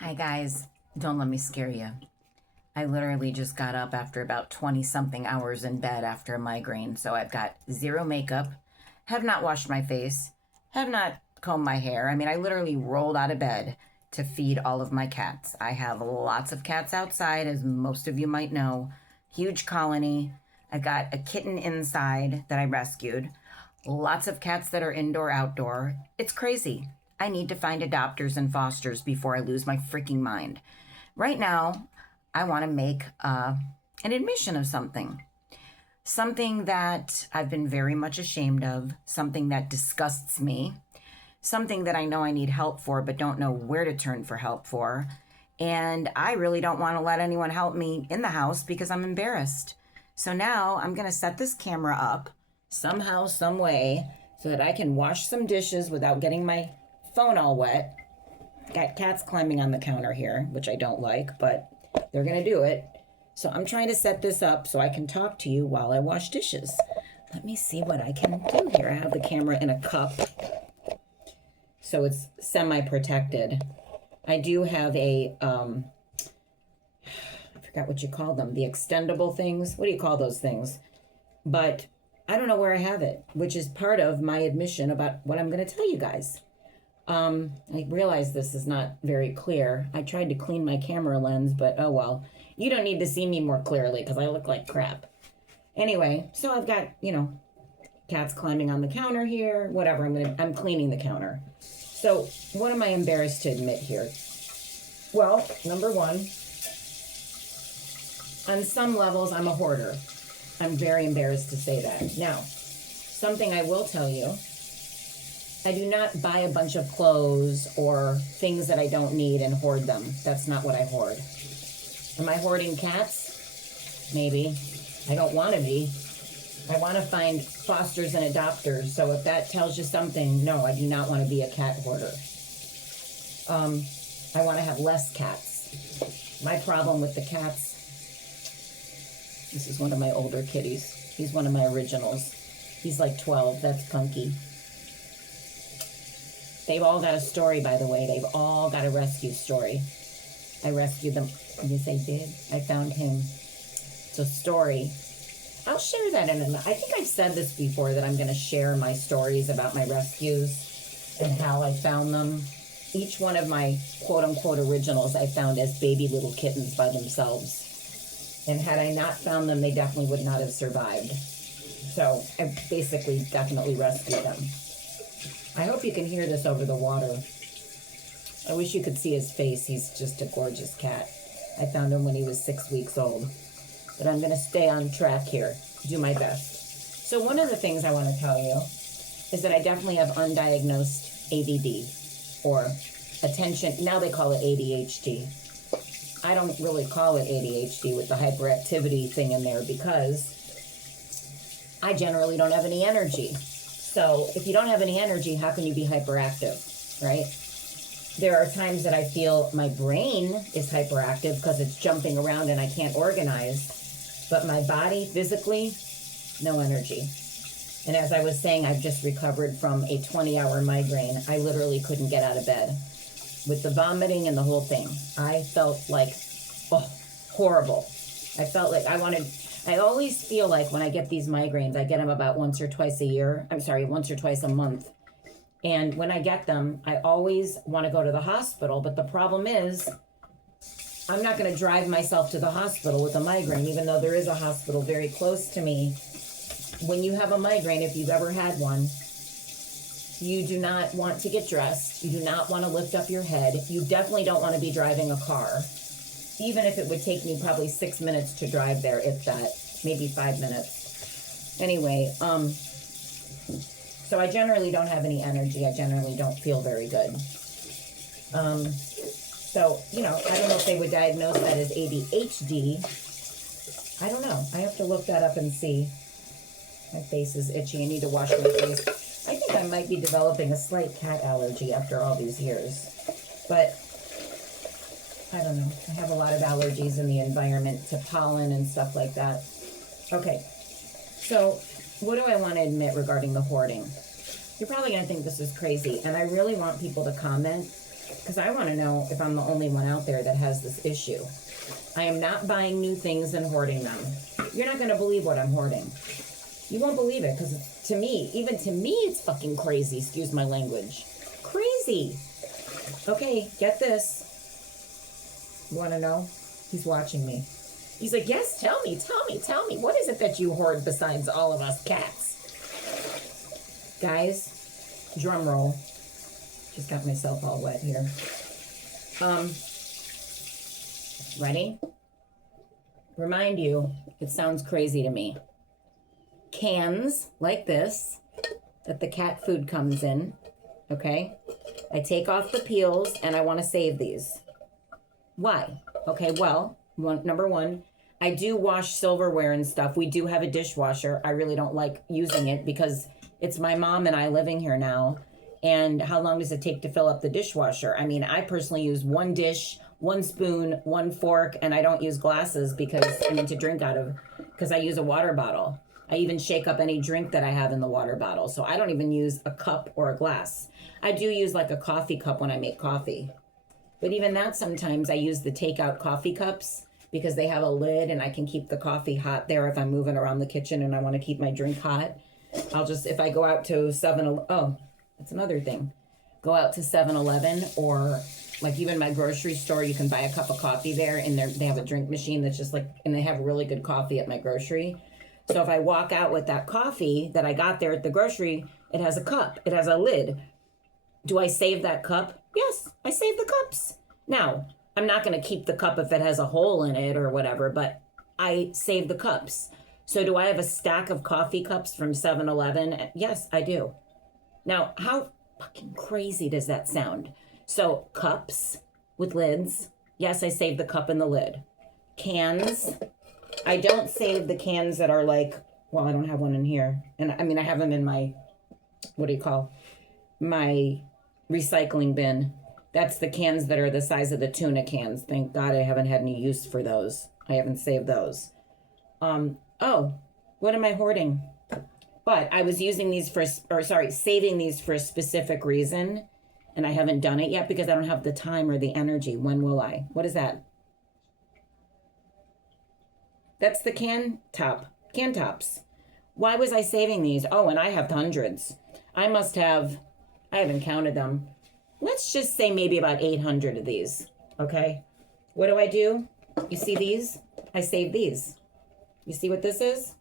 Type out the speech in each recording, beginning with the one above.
Hi guys, don't let me scare you. I literally just got up after about 20 something hours in bed after a migraine, so I've got zero makeup, have not washed my face, have not combed my hair. I mean, I literally rolled out of bed to feed all of my cats. I have lots of cats outside, as most of you might know, huge colony. I got a kitten inside that I rescued, lots of cats that are indoor, outdoor. It's crazy. I need to find adopters and fosters before I lose my freaking mind. Right now, I want to make an admission of something that I've been very much ashamed of, something that disgusts me, something that I know I need help for, but don't know where to turn for help for. And I really don't want to let anyone help me in the house because I'm embarrassed. So now I'm going to set this camera up somehow, some way, so that I can wash some dishes without getting my phone all wet. Got cats climbing on the counter here, which I don't like, but they're going to do it. So I'm trying to set this up so I can talk to you while I wash dishes. Let me see what I can do here. I have the camera in a cup, so it's semi-protected. I do have a, I forgot what you call them, the extendable things. What do you call those things? But I don't know where I have it, which is part of my admission about what I'm going to tell you guys. I realize this is not very clear. I tried to clean my camera lens, but oh well. You don't need to see me more clearly because I look like crap. Anyway, so I've got, cats climbing on the counter here, whatever. I'm cleaning the counter. So what am I embarrassed to admit here? Well, number one, on some levels, I'm a hoarder. I'm very embarrassed to say that. Now, something I will tell you, I do not buy a bunch of clothes or things that I don't need and hoard them. That's not what I hoard. Am I hoarding cats? Maybe. I don't want to be. I want to find fosters and adopters. So if that tells you something, no, I do not want to be a cat hoarder. I want to have less cats. My problem with the cats, this is one of my older kitties. He's one of my originals. He's like 12. That's Punky. They've all got a story, by the way. They've all got a rescue story. I rescued them. Yes, I did. I found him. It's a story. I'll share that in a minute. I think I've said this before, that I'm going to share my stories about my rescues and how I found them. Each one of my quote-unquote originals I found as baby little kittens by themselves. And had I not found them, they definitely would not have survived. So I basically definitely rescued them. I hope you can hear this over the water. I wish you could see his face. He's just a gorgeous cat. I found him when he was 6 weeks old. But I'm going to stay on track here, do my best. So one of the things I want to tell you is that I definitely have undiagnosed ADD, or attention. Now they call it ADHD. I don't really call it ADHD with the hyperactivity thing in there because I generally don't have any energy. So if you don't have any energy, how can you be hyperactive, right? There are times that I feel my brain is hyperactive because it's jumping around and I can't organize, but my body physically, no energy. And as I was saying, I've just recovered from a 20-hour migraine. I literally couldn't get out of bed with the vomiting and the whole thing. I felt like, horrible. I felt like I always feel like when I get these migraines, I get them about once or twice a month. And when I get them, I always want to go to the hospital. But the problem is, I'm not going to drive myself to the hospital with a migraine, even though there is a hospital very close to me. When you have a migraine, if you've ever had one, you do not want to get dressed. You do not want to lift up your head. You definitely don't want to be driving a car, even if it would take me probably 6 minutes to drive there, if that, maybe 5 minute. Anyway, so I generally don't have any energy. I generally don't feel very good. So, I don't know if they would diagnose that as ADHD. I don't know. I have to look that up and see. My face is itchy. I need to wash my face. I think I might be developing a slight cat allergy after all these years. But I don't know. I have a lot of allergies in the environment to pollen and stuff like that. Okay. So what do I want to admit regarding the hoarding? You're probably going to think this is crazy, and I really want people to comment because I want to know if I'm the only one out there that has this issue. I am not buying new things and hoarding them. You're not going to believe what I'm hoarding. You won't believe it, because to me, even to me, it's fucking crazy. Excuse my language. Crazy. Okay, get this. You want to know? He's watching me. He's like, yes, tell me. What is it that you hoard besides all of us cats? Guys, drum roll. Just got myself all wet here. Ready? Remind you, it sounds crazy to me. Cans like this that the cat food comes in, okay? I take off the peels and I want to save these. Why? Okay, well, number one, I do wash silverware and stuff. We do have a dishwasher. I really don't like using it because it's my mom and I living here now. And how long does it take to fill up the dishwasher? I mean, I personally use one dish, one spoon, one fork, and I don't use glasses because to drink out of, because I use a water bottle. I even shake up any drink that I have in the water bottle. So I don't even use a cup or a glass. I do use like a coffee cup when I make coffee. But even that, sometimes I use the takeout coffee cups because they have a lid and I can keep the coffee hot there if I'm moving around the kitchen and I want to keep my drink hot. I'll just, if I go out to that's another thing. Go out to 7-Eleven or like even my grocery store, you can buy a cup of coffee there and they have a drink machine that's just like, and they have really good coffee at my grocery. So if I walk out with that coffee that I got there at the grocery, it has a cup, it has a lid. Do I save that cup? Yes, I save the cups. Now, I'm not going to keep the cup if it has a hole in it or whatever, but I save the cups. So do I have a stack of coffee cups from 7-Eleven? Yes, I do. Now, how fucking crazy does that sound? So cups with lids. Yes, I save the cup and the lid. Cans. I don't save the cans that are like, well, I don't have one in here. And I mean, I have them in my, my recycling bin. That's the cans that are the size of the tuna cans. Thank God I haven't had any use for those. I haven't saved those. What am I hoarding? But I was using these saving these for a specific reason. And I haven't done it yet because I don't have the time or the energy. When will I? What is that? That's the can tops. Why was I saving these? Oh, and I have hundreds. I haven't counted them. Let's just say maybe about 800 of these, okay? What do? You see these? I save these. You see what this is?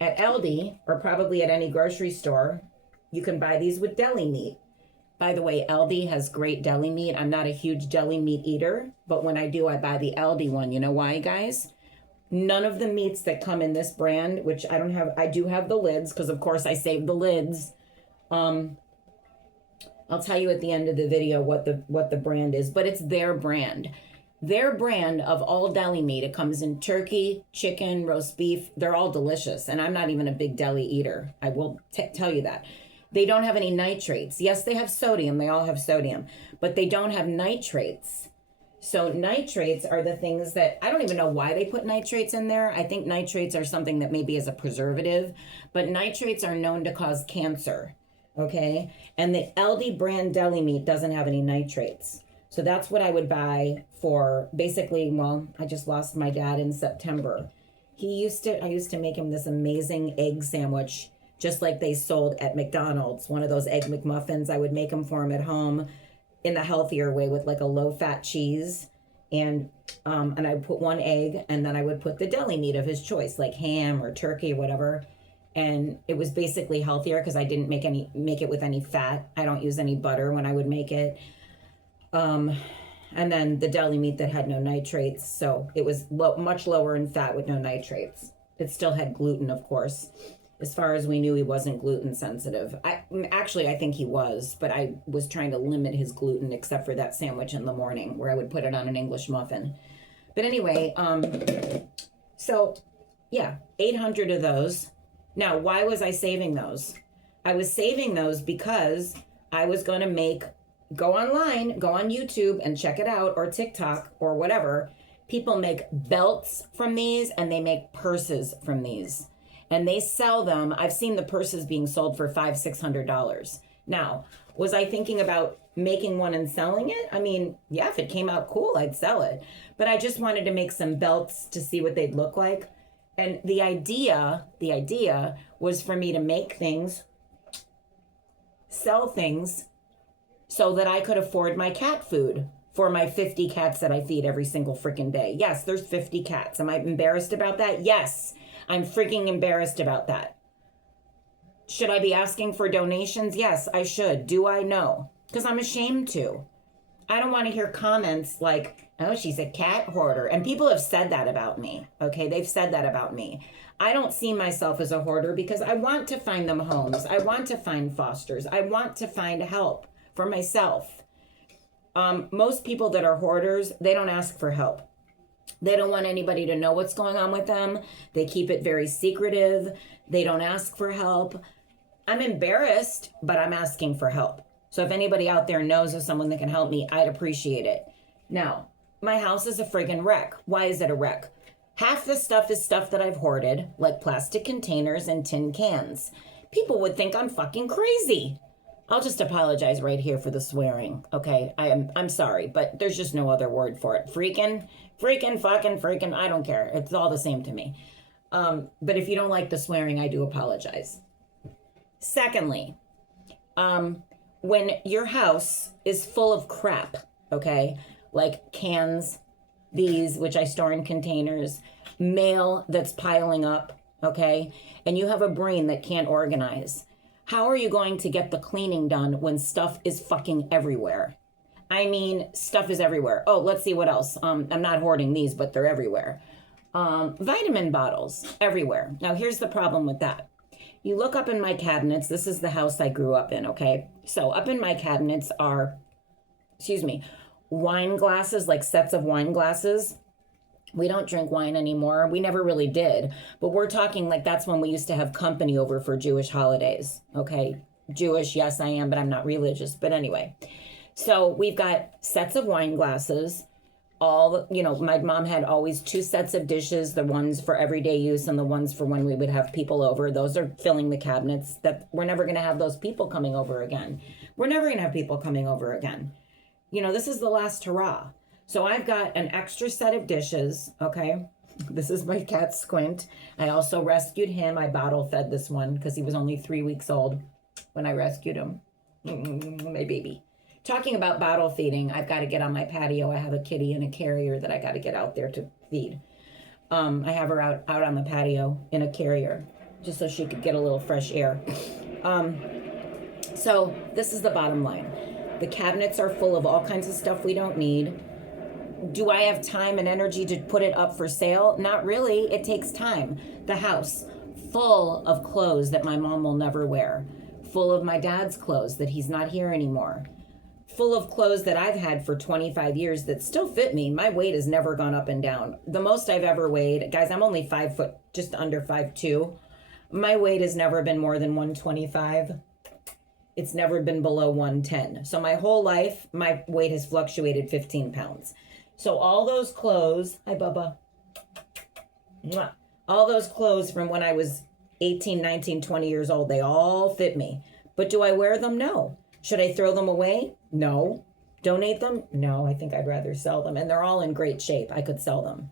At Aldi, or probably at any grocery store, you can buy these with deli meat. By the way, Aldi has great deli meat. I'm not a huge deli meat eater, but when I do, I buy the Aldi one. You know why, guys? None of the meats that come in this brand, which I don't have, I do have the lids, because of course I save the lids. I'll tell you at the end of the video what the brand is, but it's their brand. Their brand of all deli meat. It comes in turkey, chicken, roast beef. They're all delicious, and I'm not even a big deli eater. I will tell you that. They don't have any nitrates. Yes, they have sodium. They all have sodium, but they don't have nitrates. So nitrates are the things that, I don't even know why they put nitrates in there. I think nitrates are something that maybe is a preservative, but nitrates are known to cause cancer, okay? And the Aldi brand deli meat doesn't have any nitrates. So that's what I would buy for basically, well, I just lost my dad in September. I used to make him this amazing egg sandwich, just like they sold at McDonald's, one of those egg McMuffins. I would make them for him at home in the healthier way with like a low-fat cheese. And I would put one egg, and then I would put the deli meat of his choice, like ham or turkey or whatever. And it was basically healthier because I didn't make it with any fat. I don't use any butter when I would make it. And then the deli meat that had no nitrates. So it was much lower in fat with no nitrates. It still had gluten, of course. As far as we knew, he wasn't gluten sensitive. I think he was, but I was trying to limit his gluten except for that sandwich in the morning where I would put it on an English muffin. But anyway, so yeah, 800 of those. Now, why was I saving those? I was saving those because I was going to go online, go on YouTube and check it out, or TikTok or whatever. People make belts from these and they make purses from these. And they sell them. I've seen the purses being sold for $500-$600. Now, Was I thinking about making one and selling it? I mean, yeah, if it came out cool, I'd sell it. But I just wanted to make some belts to see what they'd look like. And the idea was for me to make things, sell things, so that I could afford my cat food for my 50 cats that I feed every single freaking day. Yes, there's 50 cats. Am I embarrassed about that? Yes, I'm freaking embarrassed about that. Should I be asking for donations? Yes, I should. Do I? No. Because I'm ashamed to. I don't want to hear comments like, oh, she's a cat hoarder. And people have said that about me. Okay, they've said that about me. I don't see myself as a hoarder because I want to find them homes. I want to find fosters. I want to find help for myself. Most people that are hoarders, they don't ask for help. They don't want anybody to know what's going on with them. They keep it very secretive. They don't ask for help. I'm embarrassed, but I'm asking for help. So if anybody out there knows of someone that can help me, I'd appreciate it. Now, my house is a friggin' wreck. Why is it a wreck? Half the stuff is stuff that I've hoarded, like plastic containers and tin cans. People would think I'm fucking crazy. I'll just apologize right here for the swearing, okay? I'm sorry, but there's just no other word for it. Freaking, fucking, I don't care. It's all the same to me. But if you don't like the swearing, I do apologize. Secondly, when your house is full of crap, okay, like cans, these, which I store in containers, mail that's piling up, okay, and you have a brain that can't organize, how are you going to get the cleaning done when stuff is fucking everywhere? I mean, stuff is everywhere. Oh, let's see what else. I'm not hoarding these, but they're everywhere. Vitamin bottles, everywhere. Now, here's the problem with that. You look up in my cabinets. This is the house I grew up in, okay? So up in my cabinets are, wine glasses, like sets of wine glasses. We don't drink wine anymore. We never really did. But we're talking like that's when we used to have company over for Jewish holidays, okay? Jewish, yes, I am, but I'm not religious. But anyway, so we've got sets of wine glasses. My mom had always 2 sets of dishes, the ones for everyday use and the ones for when we would have people over. Those are filling the cabinets. That we're never going to have those people coming over again. We're never going to have people coming over again. This is the last hurrah. So I've got an extra set of dishes, okay? This is my cat Squint. I also rescued him. I bottle fed this one because he was only 3 weeks old when I rescued him. My baby. Talking about bottle feeding, I've got to get on my patio. I have a kitty in a carrier that I got to get out there to feed. I have her out on the patio in a carrier just so she could get a little fresh air. So this is the bottom line. The cabinets are full of all kinds of stuff we don't need. Do I have time and energy to put it up for sale? Not really. It takes time. The house full of clothes that my mom will never wear. Full of my dad's clothes that he's not here anymore. Full of clothes that I've had for 25 years that still fit me. My weight has never gone up and down. The most I've ever weighed, guys, I'm only 5 foot, just under 5'2". My weight has never been more than 125. It's never been below 110. So my whole life, my weight has fluctuated 15 pounds. So all those clothes, hi Bubba, all those clothes from when I was 18, 19, 20 years old, they all fit me. But do I wear them? No. Should I throw them away? No. Donate them? No, I think I'd rather sell them. And they're all in great shape. I could sell them.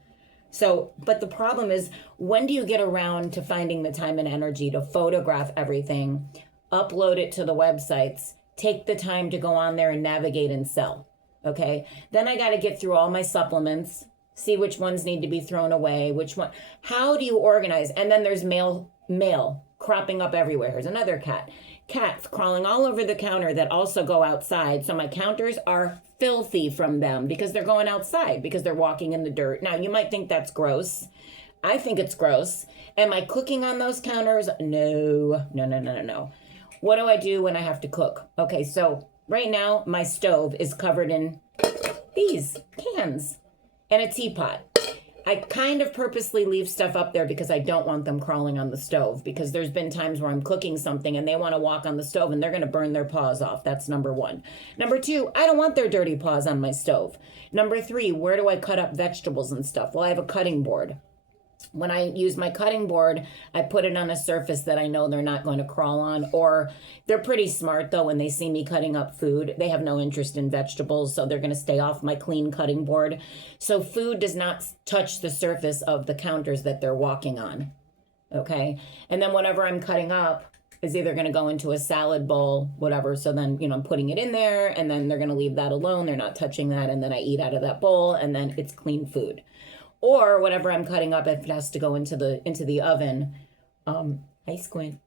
So, but the problem is, when do you get around to finding the time and energy to photograph everything, upload it to the websites, take the time to go on there and navigate and sell? Okay. Then I got to get through all my supplements, see which ones need to be thrown away, which one, how do you organize? And then there's mail cropping up everywhere. Here's another cat. Cats crawling all over the counter that also go outside. So my counters are filthy from them because they're going outside, because they're walking in the dirt. Now, you might think that's gross. I think it's gross. Am I cooking on those counters? No. What do I do when I have to cook? Okay, so right now, my stove is covered in these cans and a teapot. I kind of purposely leave stuff up there because I don't want them crawling on the stove, because there's been times where I'm cooking something and they want to walk on the stove and they're going to burn their paws off. That's number one. Number two, I don't want their dirty paws on my stove. Number three, where do I cut up vegetables and stuff? Well, I have a cutting board. When I use my cutting board, I put it on a surface that I know they're not going to crawl on, or they're pretty smart though. When they see me cutting up food, they have no interest in vegetables, so they're going to stay off my clean cutting board. So food does not touch the surface of the counters that they're walking on. Okay. And then whatever I'm cutting up is either going to go into a salad bowl, whatever. So then, I'm putting it in there, and then they're going to leave that alone. They're not touching that. And then I eat out of that bowl, and then it's clean food. Or whatever I'm cutting up, if it has to go into the oven, hi Squint,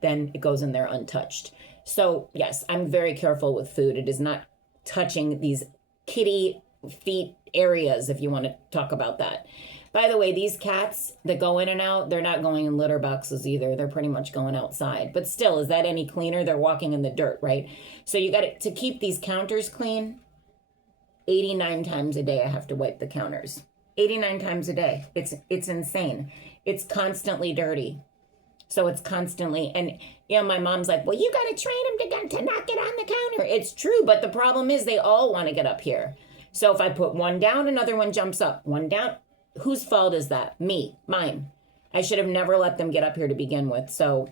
then it goes in there untouched. So yes, I'm very careful with food. It is not touching these kitty feet areas, if you want to talk about that. By the way, these cats that go in and out, they're not going in litter boxes either. They're pretty much going outside. But still, is that any cleaner? They're walking in the dirt, right? So you got to keep these counters clean. 89 times a day I have to wipe the counters. 89 times a day. It's insane. It's constantly dirty. So it's constantly, and my mom's like, well, you got to train them to not get on the counter. It's true, but the problem is they all want to get up here. So if I put one down, another one jumps up. One down. Whose fault is that? Mine. I should have never let them get up here to begin with. So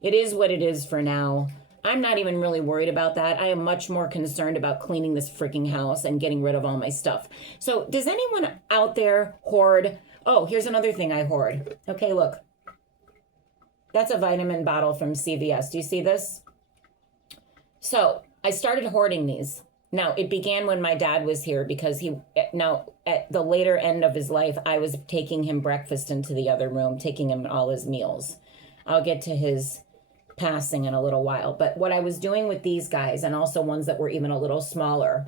it is what it is for now. I'm not even really worried about that. I am much more concerned about cleaning this freaking house and getting rid of all my stuff. So does anyone out there hoard? Oh, here's another thing I hoard. Okay, look. That's a vitamin bottle from CVS. Do you see this? So I started hoarding these. Now, it began when my dad was here because at the later end of his life, I was taking him breakfast into the other room, taking him all his meals. I'll get to his passing in a little while. But what I was doing with these guys, and also ones that were even a little smaller,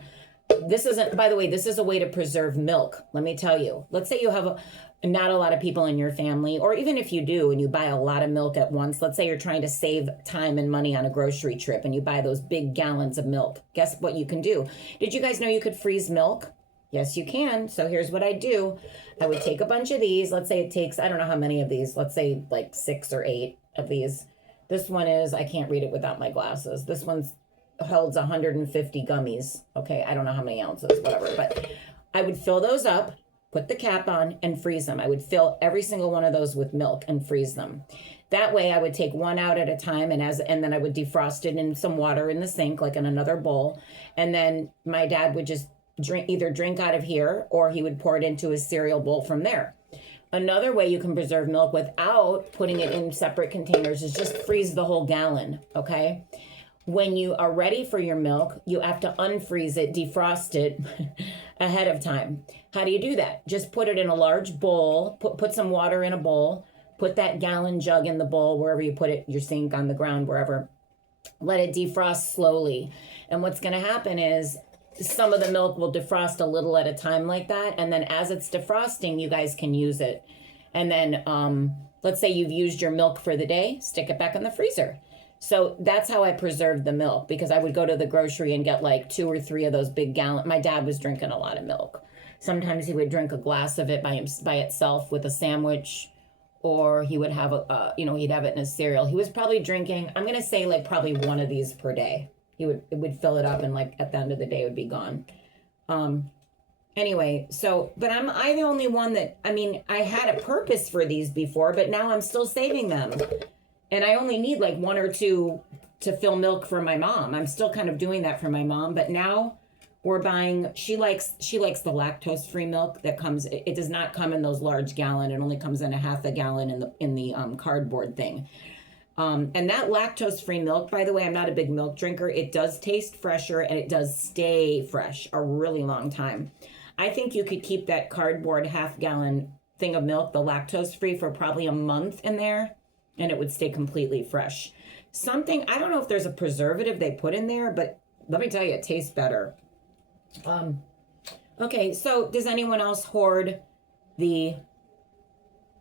this isn't, by the way, this is a way to preserve milk. Let me tell you, let's say you have not a lot of people in your family, or even if you do and you buy a lot of milk at once, let's say you're trying to save time and money on a grocery trip and you buy those big gallons of milk. Guess what you can do? Did you guys know you could freeze milk? Yes, you can. So here's what I do. I would take a bunch of these. Let's say it takes, I don't know how many of these. Let's say like 6 or 8 of these. This one is, I can't read it without my glasses. This one's holds 150 gummies. Okay, I don't know how many ounces, whatever. But I would fill those up, put the cap on, and freeze them. I would fill every single one of those with milk and freeze them. That way I would take one out at a time, and then I would defrost it in some water in the sink, like in another bowl. And then my dad would just either drink out of here, or he would pour it into his cereal bowl from there. Another way you can preserve milk without putting it in separate containers is just freeze the whole gallon, okay? When you are ready for your milk, you have to unfreeze it, defrost it ahead of time. How do you do that? Just put it in a large bowl, put some water in a bowl, put that gallon jug in the bowl, wherever you put it, your sink, on the ground, wherever. Let it defrost slowly. And what's going to happen is some of the milk will defrost a little at a time like that. And then as it's defrosting, you guys can use it. And then let's say you've used your milk for the day, stick it back in the freezer. So that's how I preserved the milk, because I would go to the grocery and get like 2 or 3 of those big gallons. My dad was drinking a lot of milk. Sometimes he would drink a glass of it by itself with a sandwich, or he would have he'd have it in his cereal. He was probably drinking, I'm going to say like probably one of these per day. It would fill it up, and like at the end of the day it would be gone. Anyway, so, but am I the only one that, I had a purpose for these before, but now I'm still saving them. And I only need like 1 or 2 to fill milk for my mom. I'm still kind of doing that for my mom, but now we're buying, she likes the lactose-free milk that comes, it does not come in those large gallon. It only comes in a half a gallon in the cardboard thing. And that lactose-free milk, by the way, I'm not a big milk drinker. It does taste fresher, and it does stay fresh a really long time. I think you could keep that cardboard half-gallon thing of milk, the lactose-free, for probably a month in there, and it would stay completely fresh. I don't know if there's a preservative they put in there, but let me tell you, it tastes better. Okay, so does anyone else hoard the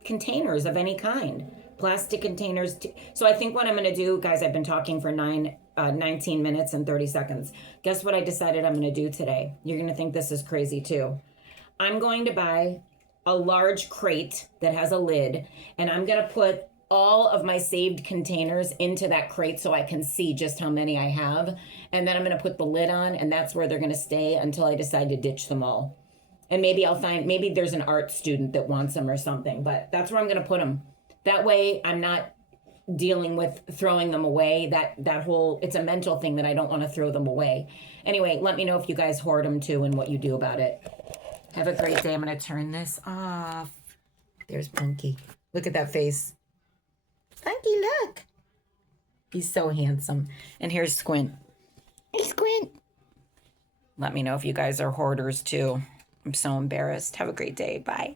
containers of any kind? Plastic containers. So I think what I'm going to do, guys, I've been talking for 19 minutes and 30 seconds. Guess what I decided I'm going to do today? You're going to think this is crazy too. I'm going to buy a large crate that has a lid, and I'm going to put all of my saved containers into that crate so I can see just how many I have. And then I'm going to put the lid on, and that's where they're going to stay until I decide to ditch them all. And maybe I'll find, maybe there's an art student that wants them or something, but that's where I'm going to put them. That way I'm not dealing with throwing them away. That whole, it's a mental thing that I don't want to throw them away. Anyway, let me know if you guys hoard them too and what you do about it. Have a great day. I'm going to turn this off. There's Punky. Look at that face. Punky, look. He's so handsome. And here's Squint. Hey, Squint. Let me know if you guys are hoarders too. I'm so embarrassed. Have a great day. Bye.